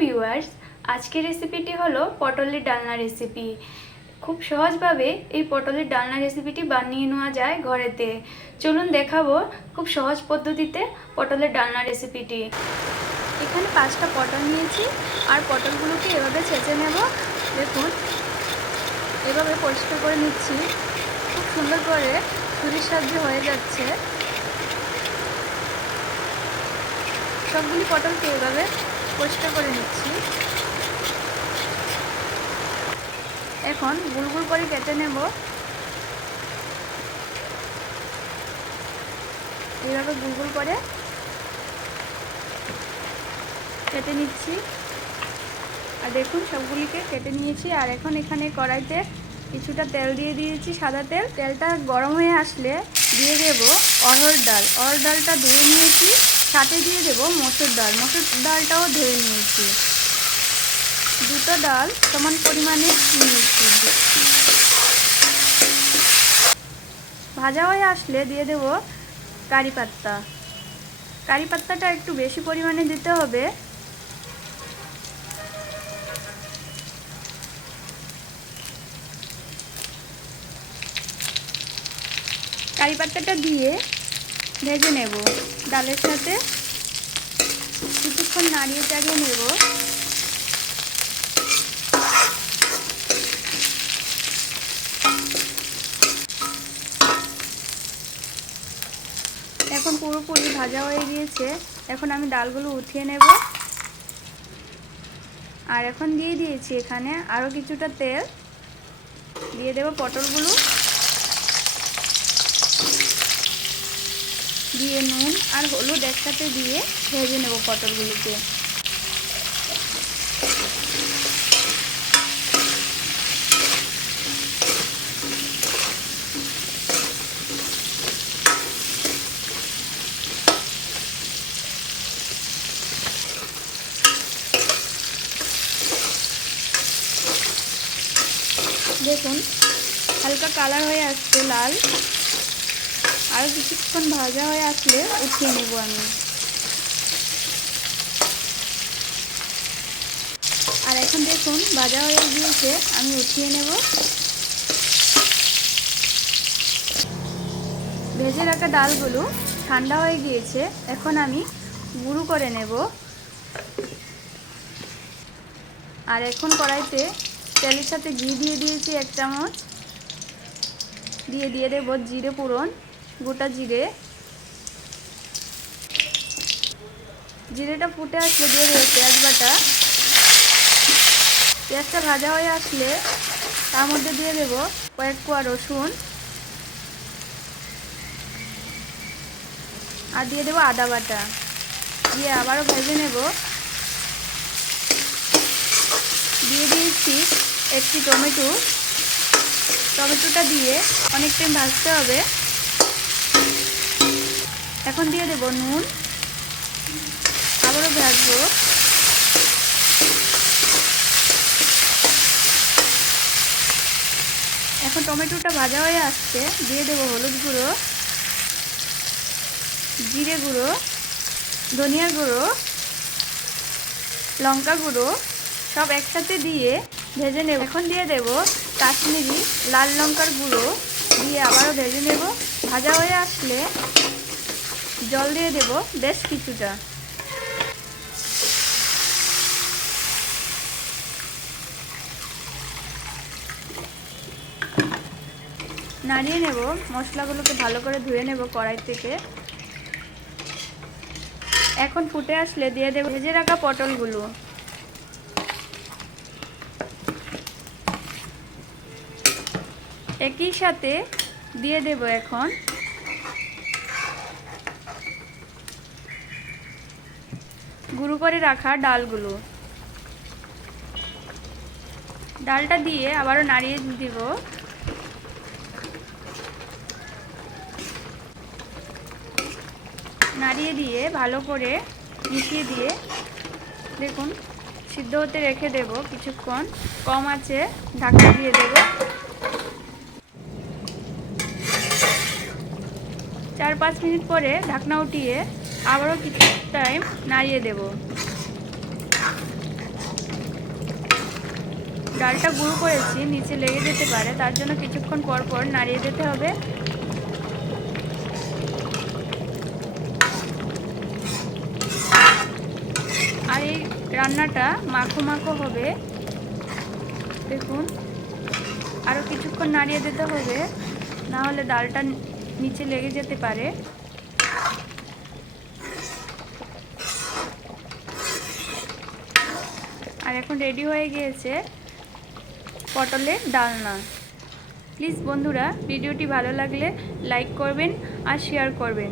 Viewers, আজকের রেসিপিটি হলো পটলের ডালনা রেসিপি। খুব সহজভাবে এই পটলের ডালনা রেসিপিটি বানিয়ে নেওয়া যায় ঘরেতে। চলুন দেখাবো খুব সহজ পদ্ধতিতে পটলের ডালনা রেসিপিটি। এখানে 5টা পটল নিয়েছি আর পটলগুলোকে এভাবে ছেঁচে নেব। দেখুন, এভাবে পরিষ্কার করে নিচ্ছি। খুব সুন্দর করে ছুরির সাহায্যে হয়ে যাচ্ছে। সবগুলি পটলকে এভাবে পরিষ্কার করে নিচ্ছি। এখন গোল গোল করে কেটে নেব। এইভাবে গোল গোল করে কেটে নিচ্ছি। আর দেখুন, সবগুলিকে কেটে নিয়েছি। আর এখন এখানে কড়াইতে কিছুটা তেল দিয়ে দিয়েছি, সাদা তেল। তেলটা গরম হয়ে আসলে দিয়ে দেব অড়হর ডাল। অড়হর ডালটা ধুয়ে নিয়েছি। সাথে দিয়ে দেব মসুর ডাল। মসুর ডালটাও ধুয়ে নিয়েছি। দুটো ডাল সমান পরিমাণে নিয়েছি। ভাজা হয়ে আসলে দিয়ে দেব কারি পাত্তা। কারি পাত্তাটা একটু বেশি পরিমাণে দিতে হবে। কারি পাত্তাটা দিয়ে ভেজে নেব ডালের সাথে। কিছুক্ষণ নাড়িয়ে চাড়িয়ে নেব। এখন পুরোপুরি ভাজা হয়ে গিয়েছে। এখন আমি ডালগুলো উঠিয়ে নেব। আর এখন দিয়ে দিয়েছি এখানে আরও কিছুটা তেল। দিয়ে দেব পটলগুলো, দিয়ে নুন আর হলুদ একসাথে দিয়ে ভেজে নেব পটলগুলোকে। দেখুন, হালকা কালার হয়ে আসছে লাল। আরও কিছুক্ষণ ভাজা হয়ে আসলে উঠিয়ে নেব আমি। আর এখন দেখুন ভাজা হয়ে গিয়েছে, আমি উঠিয়ে নেব। ভেজে রাখা ডালগুলো ঠান্ডা হয়ে গিয়েছে। এখন আমি গুঁড়ো করে নেব। আর এখন কড়াইতে তেলের সাথে ঘি দিয়ে দিয়েছি 1 চামচ। দিয়ে দেব জিরে ফোড়ন, গোটা জিরে। জিরেটা ফুটে আসলে দিয়ে দেবো পেঁয়াজ বাটা। পেঁয়াজটা ভাজা হয়ে আসলে তার মধ্যে দিয়ে দেব কয়েক কোয়া রসুন। আর দিয়ে দেব আদা বাটা। দিয়ে আবারও ভেজে নেব। দিয়ে দিয়েছি একটি টমেটো। টমেটোটা দিয়ে অনেক টাইম ভাজতে হবে। এখন দিয়ে দেব নুন। আবারও ভাজবো। এখন টমেটোটা ভাজা হয়ে আসছে। দিয়ে দেব হলুদ গুঁড়ো, জিরে গুঁড়ো, ধনিয়ার গুঁড়ো, লঙ্কা গুঁড়ো সব একসাথে দিয়ে ভেজে নেব। এখন দিয়ে দেব কাশ্মীরি লাল লঙ্কার গুঁড়ো। দিয়ে আবারও ভেজে নেব। ভাজা হয়ে আসলে জল দিয়ে দেব বেশ কিছুটা। নাড়িয়ে নেব। মশলাগুলোকে ভালো করে ধুয়ে নেব কড়াই থেকে। এখন ফুটে আসলে দিয়ে দেব ভেজে রাখা পটলগুলো। একই সাথে দিয়ে দেব এখন গুঁড়ো করে রাখা ডালগুলো। ডালটা দিয়ে আবারও নাড়িয়ে দিব। নাড়িয়ে দিয়ে ভালো করে মিশিয়ে দিয়ে দেখুন সিদ্ধ হতে রেখে দেব কিছুক্ষণ। কম আছে ঢাকা দিয়ে দেব। 4-5 মিনিট পরে ঢাকনা উঠিয়ে আবারও কিছু টাইম নাড়িয়ে দেব। ডালটা গুঁড়ো করেছি, নিচে লেগে যেতে পারে, তার জন্য কিছুক্ষণ পর পর নাড়িয়ে দিতে হবে। আর এই রান্নাটা মাখো মাখো হবে। দেখুন, আরও কিছুক্ষণ নাড়িয়ে দিতে হবে, না হলে ডালটা নিচে লেগে যেতে পারে। আর এখন রেডি হয়ে গিয়েছে পটলের ডালনা। প্লিজ বন্ধুরা, ভিডিওটি ভালো লাগলে লাইক করবেন আর শেয়ার করবেন।